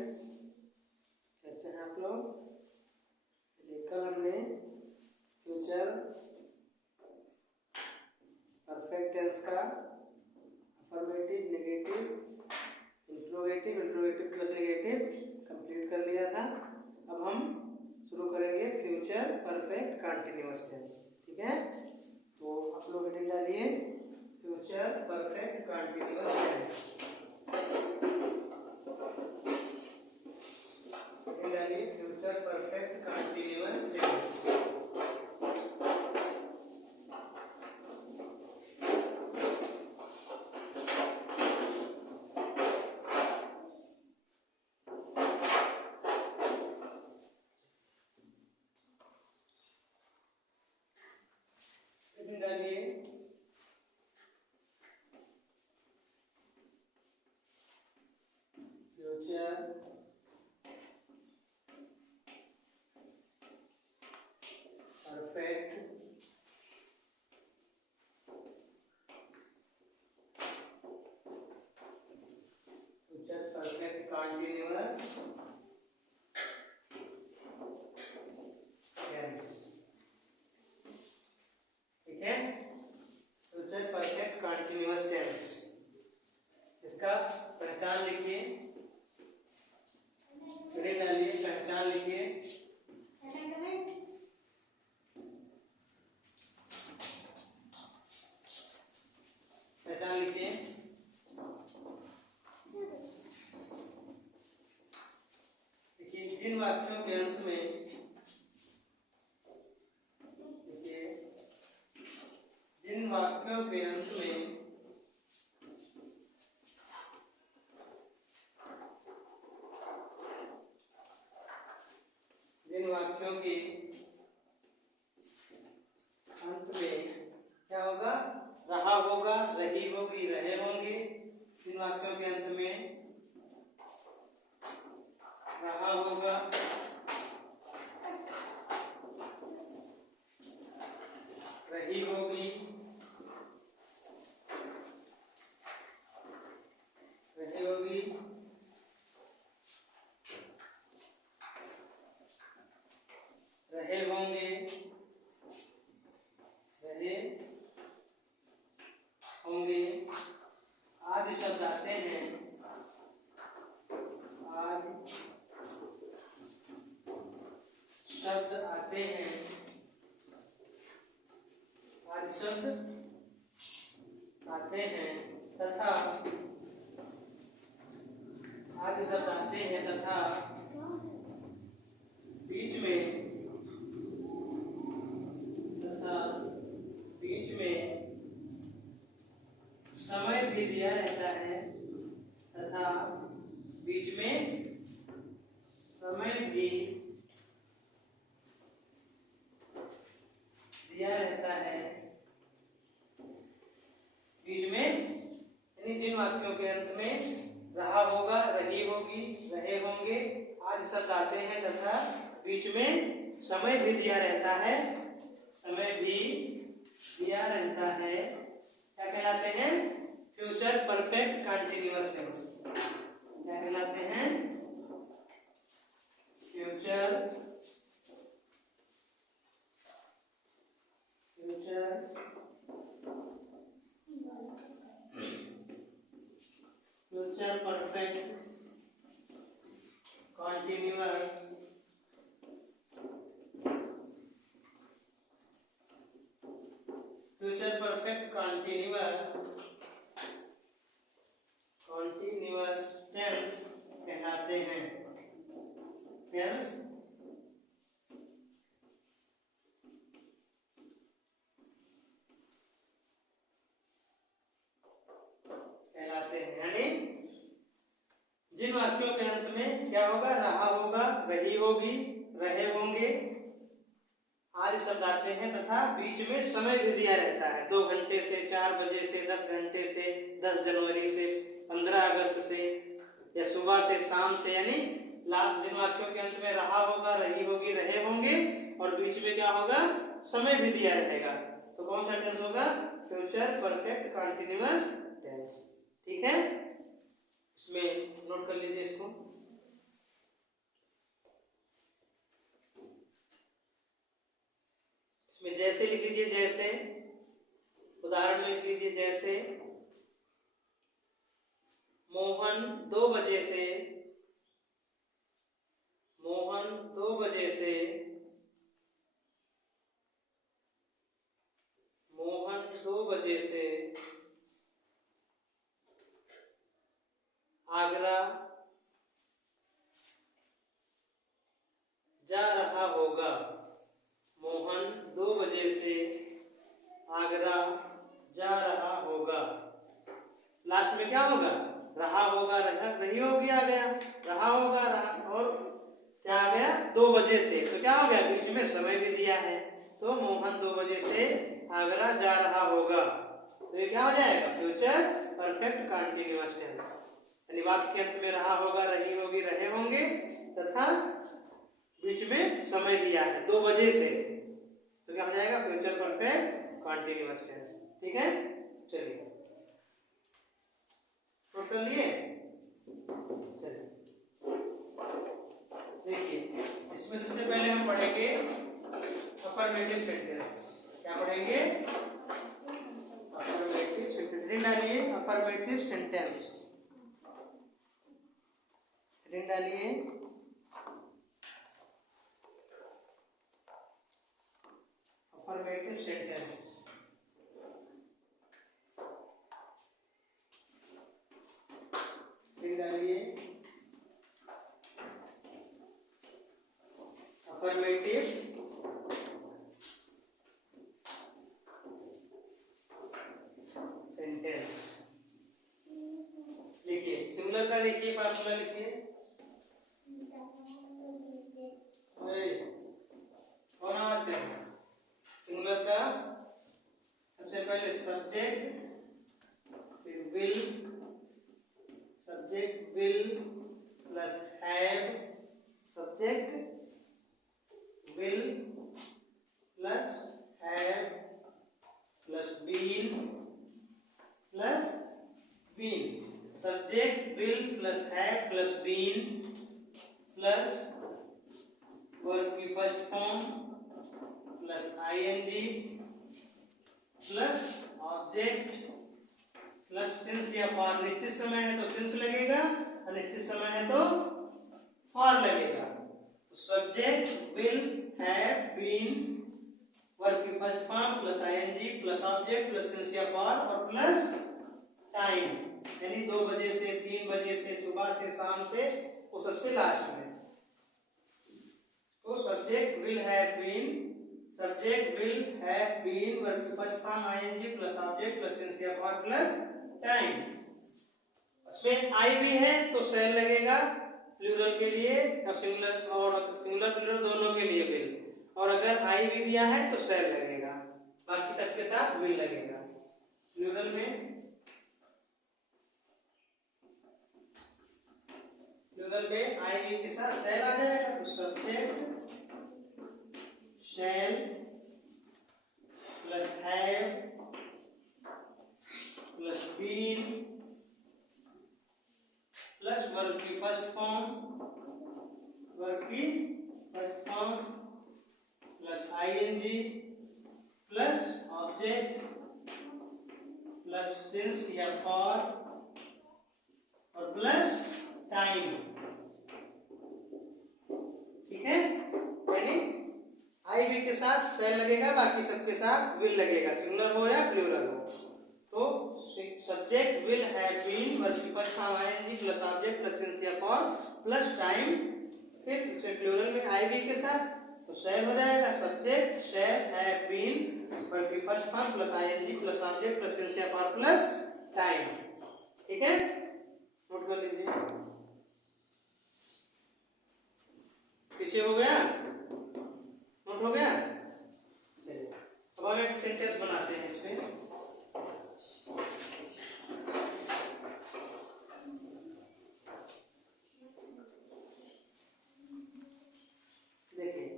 Friends, कैसे हैं आप लोग। चलिए, कल हमने फ्यूचर परफेक्ट टेंस का affirmative, negative, interrogative plus negative complete कर लिया था। अब हम शुरू करेंगे फ्यूचर परफेक्ट कंटिन्यूअस टेंस। ठीक है, तो आप लोग हेडिंग डालिए future perfect continuous tense. Future perfect continuous tense. डालिए फ्यूचर परफेक्ट कंटिन्यूअस टेंस। ठीक है, फ्यूचर परफेक्ट कंटिन्यूअस टेंस, इसका पहचान लिखिए, डालिए पहचान लिखिए। पहचान लिखिए। देखिए, जिन वाक्यों के अंत में जिन वाक्यों के अंत में क्या होगा, रहा होगा, रही होगी, रहे होंगे। जिन वाक्यों के अंत में रहा होगा, रही होगी, रही होगी, रहे होंगे, रहे होंगे आदि शब्द आते हैं। आदि शब्द आते हैं, आदि शब्द आते हैं तथा आदि शब्द आते हैं तथा बीच में समय भी दिया रहता है, तथा बीच में समय भी दिया रहता है। बीच में यानी जिन वाक्यों के अंत में रहा होगा, रही होगी, रहे होंगे आदि शब्द आते हैं तथा बीच में समय भी दिया रहता है, समय भी दिया रहता है, क्या कहलाते हैं, फ्यूचर परफेक्ट कंटिन्यूअस टेंस। क्या कहलाते हैं, फ्यूचर परफेक्ट कंटिन्यूअस टेंस कहलाते हैं। टेंस कहलाते हैं, यानी जिन वाक्यों के अंत में क्या होगा, रहा होगा, रही होगी, रहे होंगे आदि शब्द आते हैं तथा बीच में समय भी दिया रहता है। 2 घंटे से 4 बजे से 10 घंटे से 10 जनवरी से 15 अगस्त से या सुबह से शाम से, यानी जिन वाक्यों के अंत में रहा होगा, रही होगी, रहे होंगे और बीच में क्या होगा, समय भी दिया रहेगा, तो कौन सा टेंस होगा, फ्यूचर परफेक्ट कंटिन्यूअस टेंस। ठीक है, इसमें नोट कर लीजिए इसको। इसमें जैसे लिख लीजिए, जैसे उदाहरण में लिख लीजिए, जैसे मोहन 2 बजे से, मोहन 2 बजे से, मोहन 2 बजे से आगरा जा रहा होगा। मोहन 2 बजे से आगरा जा रहा होगा। लास्ट में क्या होगा? रहा होगा, रही होगी आ गया, रहा होगा रहा, और क्या आ गया? 2 बजे से, तो क्या हो गया? बीच में समय भी दिया है, तो मोहन 2 बजे से आगरा जा रहा होगा। तो ये क्या हो जाएगा? Future perfect continuous tense. यानी वाक्य के अंत में रहा होगा, रही होगी, रहे होंगे तथा बीच में समय दिया है 2 बजे से, तो क्या हो जाएगा? Future perfect continuous tense. ठीक है, चलिए नोट कर लिए। चलिए देखिए, इसमें सबसे पहले हम पढ़ेंगे अफर्मेटिव सेंटेंस। क्या पढ़ेंगे? Affirmative sentence. रीड डालिए अफर्मेटिव सेंटेंस, रीड डालिए अफर्मेटिव सेंटेंस। रीड डालिए अफर्मेटिव सेंटेंस। लिखिए सिंगुलर का, देखिए फार्मूला लिखिए। कौन आवाज दे? सिंगुलर का सबसे पहले सब्जेक्ट, फिर will, subject will plus have, subject will plus have plus been plus been, subject will plus have plus been plus verb की first form plus ING plus object plus since या for. निश्चित समय है तो since लगेगा, अनिश्चित समय है तो फॉर लगेगा। तो subject will have been, verb की first form plus ING plus object plus since या फॉर और प्लस टाइम, यानी 2 बजे से, 3 बजे से, सुबह से, शाम से, वो सबसे लास्ट में। तो subject will have been, subject will have been, verb की first form ING plus object plus since या फॉर प्लस टाइम। इसमें आई भी है तो सेल लगेगा प्लूरल के लिए, और सिंगुलर प्लूरल दोनों के लिए विल, और अगर आई भी दिया है तो सेल लगेगा, बाकी सबके साथ विल लगेगा। प्लूरल में, प्लूरल में आई भी के साथ सेल आ जाएगा, तो subject shall plus have plus been plus verb की फर्स्ट फॉर्म, वर्ब की first form plus ING plus object plus since या फॉर और प्लस टाइम। ठीक है, यानी आई भी के साथ सेल लगेगा, बाकी सबके साथ विल लगेगा, सिंगुलर हो या प्लूरल हो। तो subject will have been, verb की first form ING plus object plus since या फॉर प्लस टाइम, फिर इसमें प्लूरल में आई भी के साथ तो सेल हो जाएगा, subject shall have been, verb की first form plus ING plus object plus since या फॉर प्लस टाइम। ठीक है, नोट कर लीजिए। पीछे हो गया, नोट हो गया। चलिए अब हम एक सेंटेंस बनाते हैं इसमें। देखिए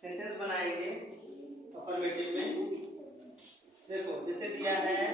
सेंटेंस बनाएंगे अफर्मेटिव में। देखो जैसे दिया है,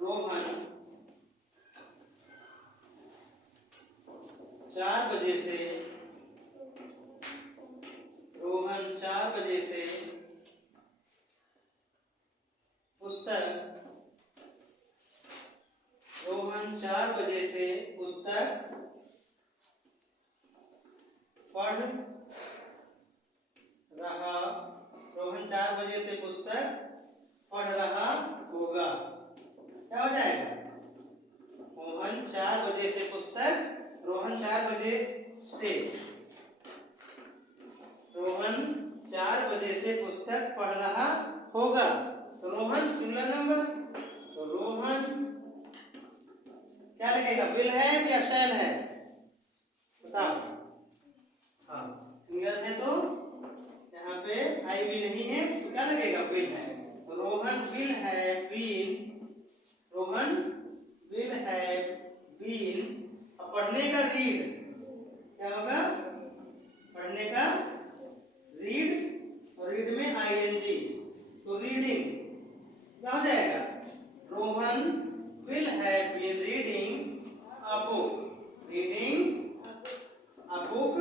रोहन 4 पढ़ रहा, रोहन 4 बजे से पुस्तक पढ़ रहा होगा। क्या हो जाएगा? रोहन 4 बजे से पुस्तक, रोहन 4 बजे से, रोहन 4 बजे से पुस्तक पढ़ रहा होगा। तो रोहन सिंगुलर नंबर, तो रोहन क्या लगेगा? विल है या शैल है? बताओ। हाँ, सिंगुलर है तो यहाँ पे आई भी नहीं है, तो क्या लगेगा? विल है। तो रोहन विल है बीन, रोहन विल है बीन। अब पढ़ने का रीड क्या होगा? पढ़ने का रीड, और रीड में आईएनजी, तो रीडिंग क्या हो जाएगा? Rohan will have been reading a book, reading a book.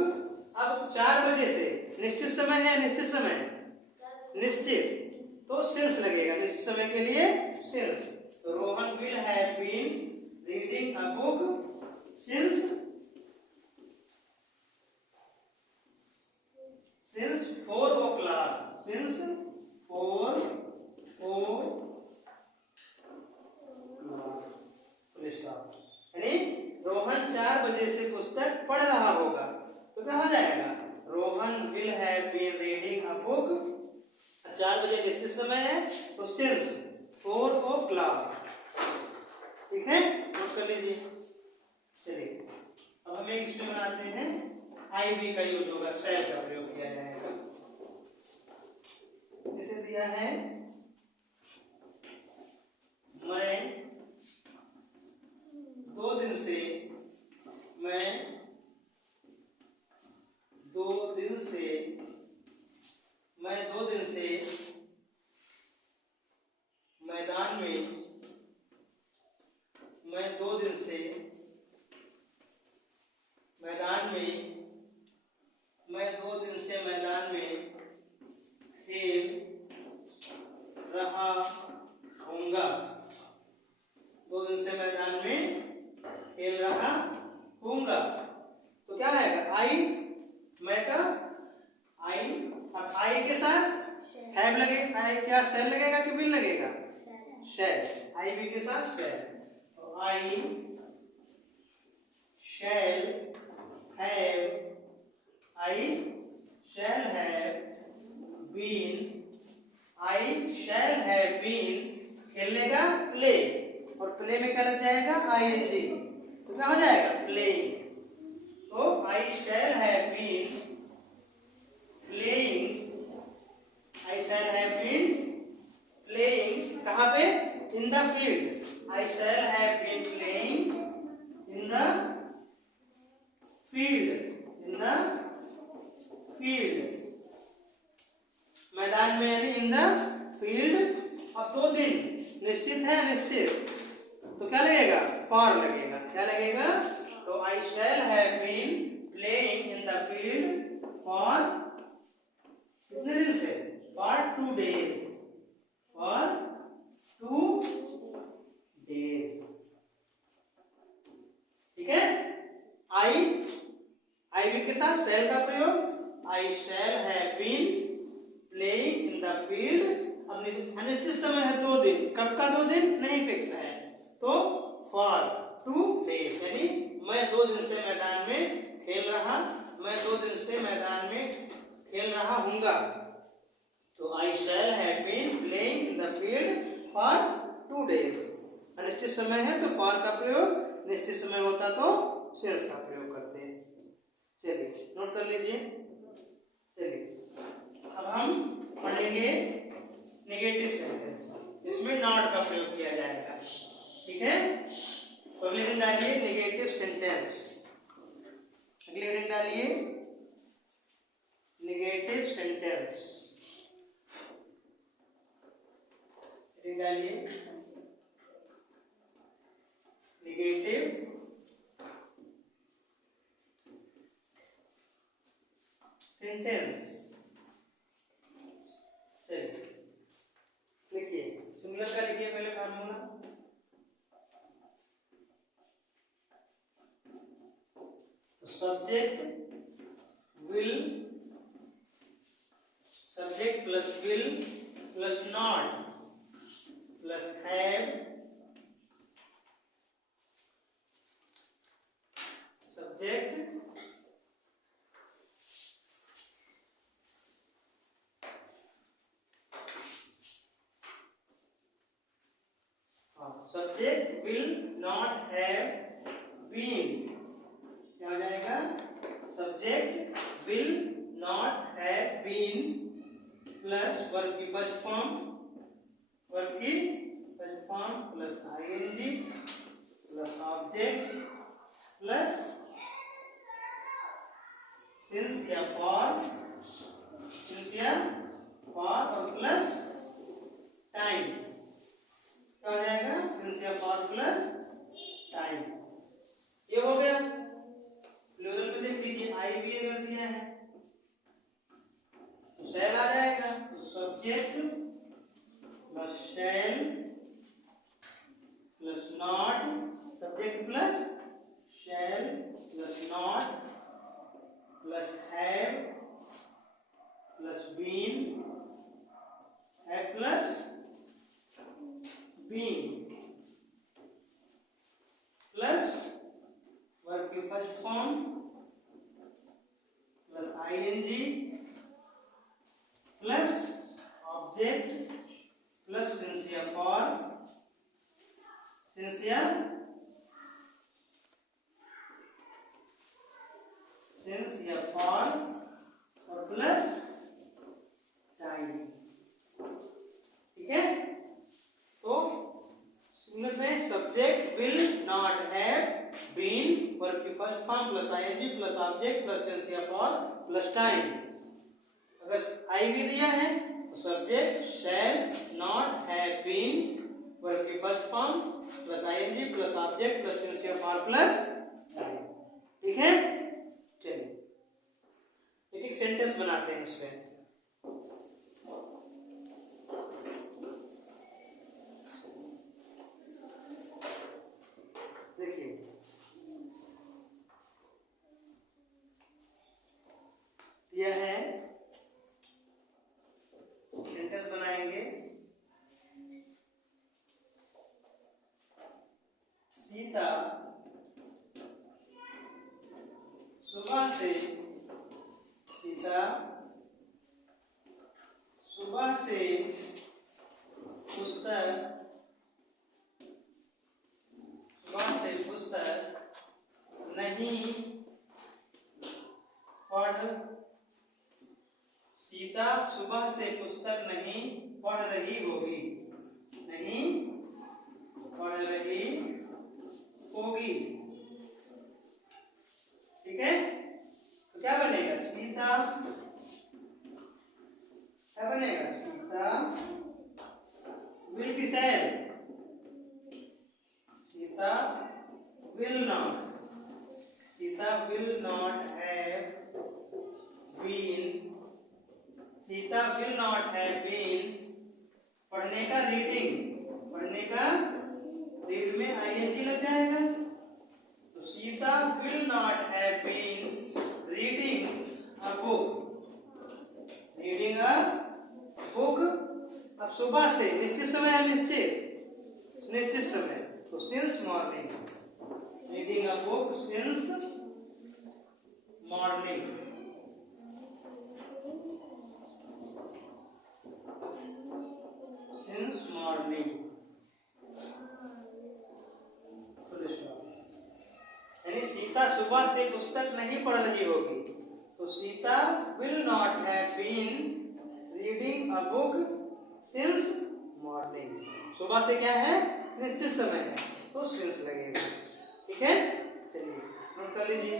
अब 4 बजे से निश्चित समय है, निश्चित समय, निश्चित, तो सिंस लगेगा, निश्चित समय के लिए सिंस। तो Rohan will have been reading a book since 4 o'clock, since 4 o'clock, यानी रोहन 4 बजे से पुस्तक पढ़ रहा होगा। तो क्या हो जाएगा? Rohan will have been reading a book, 4 बजे निश्चित समय है, तो सिंस 4 o'clock। ठीक है, नोट कर लीजिए। चलिए अब हम एक इसमें बनाते हैं, आई बी का यूज होगा, शैल का प्रयोग किया जाएगा। जैसे दिया है, मैं 2 दिन से, मैं 2 दिन से, मैं 2 दिन से मैदान में, मैं 2 दिन से मैदान में, मैं 2 दिन से मैदान में खेल रहा होऊंगा। 2 दिन से मैदान में खेल रहा होऊंगा। तो क्या आएगा? आई, मैं का आई, अब आई के साथ हैव लगेगा। आई क्या शैल लगेगा कि विल लगेगा? शैल। आई भी के साथ शैल, तो I shall have, I shall have been, I shall have been, खेलने का प्ले, और प्ले में क्या लग जाएगा? आईएनजी, तो क्या हो जाएगा? प्लेइंग। तो I shall have been playing, I shall have been playing, कहाँ पे? In the field. I shall have been playing in the field, in the field, मैदान में, यानी इन द फील्ड। अब 2 दिन निश्चित है, निश्चित, तो क्या लगेगा? फॉर लगेगा। क्या लगेगा? तो I shall have been playing in the field for कितने दिन से? For 2 days, for 2 days। ठीक है, आई भी के साथ शैल का प्रयोग, I shall have been playing in the field. अब अनिश्चित समय है 2 दिन, कब का 2 दिन नहीं फिक्स है, तो फॉर 2 days, यानी मैं 2 दिन से मैदान में खेल रहा, मैं 2 दिन से मैदान में खेल रहा हूँगा। तो I shall have been playing in the field for 2 days। अनिश्चित समय है तो फॉर का प्रयोग, निश्चित समय होता तो सिंस का प्रयोग करते हैं। चलिए नोट कर लीजिए। चलिए अब हम पढ़ेंगे नेगेटिव सेंटेंस, इसमें नॉट का प्रयोग किया जाएगा। ठीक है, तो अगले दिन डालिए नेगेटिव सेंटेंस, अगले दिन डालिए नेगेटिव सेंटेंस, डालिए नेगेटिव सेंटेंस। चलिए लिखिए, सिंगुलर का लिखिए पहले formula. Subject will, subject plus will plus not plus have, subject subject will not have been, क्या हो जाएगा? Subject will not have been plus verb की फर्स्ट फॉर्म, वर्ब की first form plus ing plus object plus since या for, since या for और plus time, क्या हो जाएगा? सिंस या फॉर प्लस टाइम। ये हो गया। प्लूरल में देख लीजिए आई भी अगर दिया है तो शैल आ जाएगा, तो subject plus shall plus not, subject plus shall plus not plus have plus been, have plus been plus verb की first form plus ing plus object plus since या फॉर, सिंस या फॉर और प्लस टाइम। ठीक है, तो single में subject will not have been, verb की first form plus ing plus object plus since या फॉर प्लस टाइम। अगर आई भी दिया है तो subject shall not have been, verb की first form plus ing plus object plus since या for plus time. ठीक है, चलिए एक सेंटेंस बनाते हैं इसमें। यह है सेंटेंस बनाएंगे। सीता सुबह से, सीता सुबह से पुस्तक, सुबह से पुस्तक नहीं पढ़, सीता सुबह से पुस्तक नहीं पढ़ रही होगी, नहीं पढ़ रही होगी। ठीक है, तो क्या बनेगा? सीता, क्या बनेगा? Sita will be sad, Sita will not, Sita will not have been, Sita will not have been, पढ़ने का रीडिंग, पढ़ने का रीड में ing लग जाएगा, तो Sita will not have been reading a book, reading a book. अब सुबह से निश्चित समय है, निश्चित, निश्चित समय, तो since morning, reading a book since morning. Since morning, यानी सीता सुबह से पुस्तक नहीं पढ़ रही होगी, तो Sita will not have been reading a book since morning. सुबह से क्या है? निश्चित समय है, तो सिंस लगेगा। ठीक है, चलिए नोट कर लीजिए,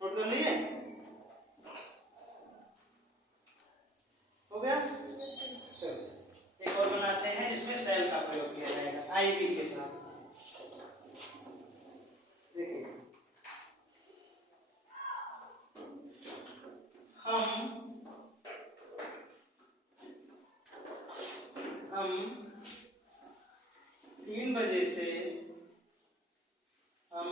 नोट कर लिए? हो गया? चलो एक और बनाते हैं जिसमें सेल का प्रयोग किया जाएगा आई भी के साथ। देखिए, हम 3 बजे से, हम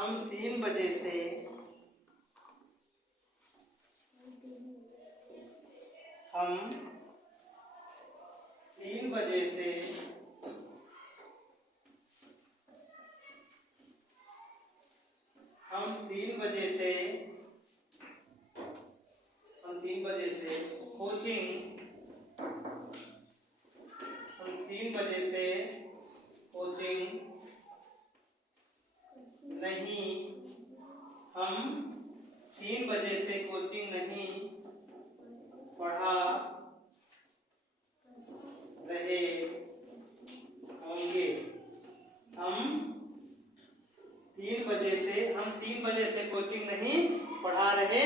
हम 3 बजे से हम 3 बजे से हम 3 बजे से कोचिंग हम 3 बजे से कोचिंग नहीं हम 3 बजे से कोचिंग नहीं पढ़ा रहे होंगे। हम 3 बजे से कोचिंग नहीं पढ़ा रहे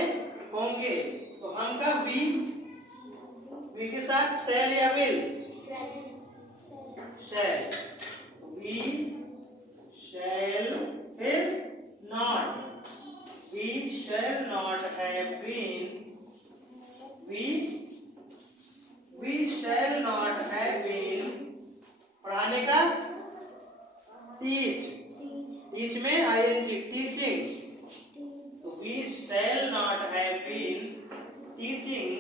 होंगे। तो हम का वी के साथ शैल या विल? शैल। वी शैल फिर not. We shall not have been we shall not have been पढ़ाने का टीच में आईएनजी टीचिंग। तो we shall not have been teaching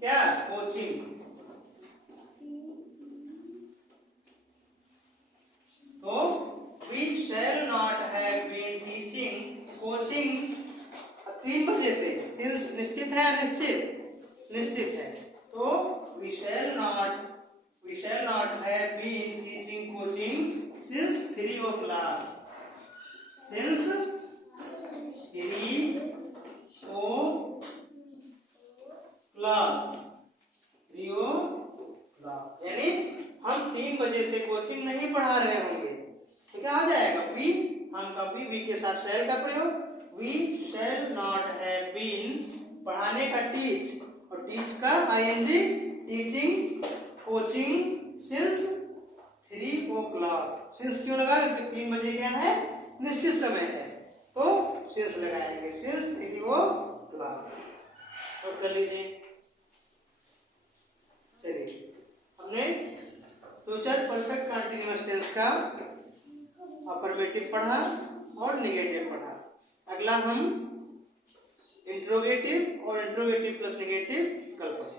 क्या? कोचिंग। तो we shall not have been teaching coaching 3 बजे से। Since निश्चित है अनिश्चित? निश्चित है। तो we shall not have been teaching coaching since 3 o'clock। Since 3 o'clock यानी हम 3 बजे से कोचिंग नहीं पढ़ा रहे होंगे। तो क्या आ जाएगा? वी। हम का वी के साथ शैल का प्रयोग। We shall not have been पढ़ाने का टीच और टीच का ING teaching coaching since 3 o'clock। Since क्यों लगा? क्योंकि 3 बजे क्या है? निश्चित समय है, तो सिंस लगाएंगे। Since 3 o'clock। और कर लीजिए। चलिए, हमने फ्यूचर परफेक्ट कंटीन्यूअस टेंस का अफर्मेटिव पढ़ा और नेगेटिव पढ़ा। अगला हम इंट्रोगेटिव और इंट्रोगेटिव प्लस नेगेटिव कल पढ़ेंगे।